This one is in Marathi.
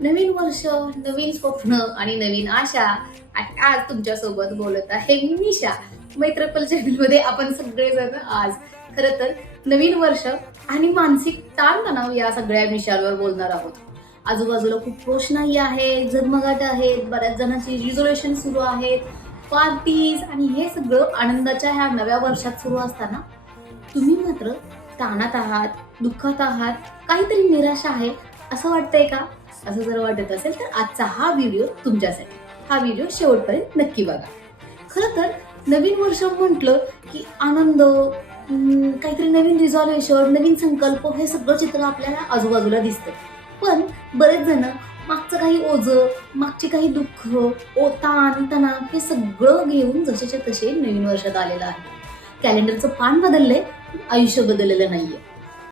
नवीन वर्ष नवीन स्वप्न आणि नवीन आशा. आणि आज तुमच्यासोबत बोलत आहे मी निशा. मैत्रपल चॅनलमध्ये आपण सगळेजण आज. खर तर नवीन वर्ष आणि मानसिक ताणतणाव या सगळ्या विषयांवर बोलणार आहोत. आजूबाजूला खूप रोषणाई आहे झगमगाट आहेत बऱ्याच जणांची रिझोल्युशन सुरू आहेत पार्टीज आणि हे सगळं आनंदाच्या ह्या नव्या वर्षात सुरू असताना तुम्ही मात्र ताणात आहात दुःखात आहात काहीतरी निराशा आहे असं वाटतंय का? असं जर वाटत असेल तर आजचा हा व्हिडिओ तुमच्यासाठी. हा व्हिडिओ शेवटपर्यंत नक्की बघा. खरं तर नवीन वर्ष म्हटलं की आनंद काहीतरी नवीन रिझॉल्युशन नवीन संकल्प हे सगळं चित्र आपल्याला आजूबाजूला दिसतं पण बरेच जण मागचं काही ओझ मागचे काही दुःख ओ ताण तणाव हे सगळं घेऊन जसेच्या तसे नवीन वर्षात आलेलं आहे. कॅलेंडरचं पान बदललंय आयुष्य बदललेलं नाहीये.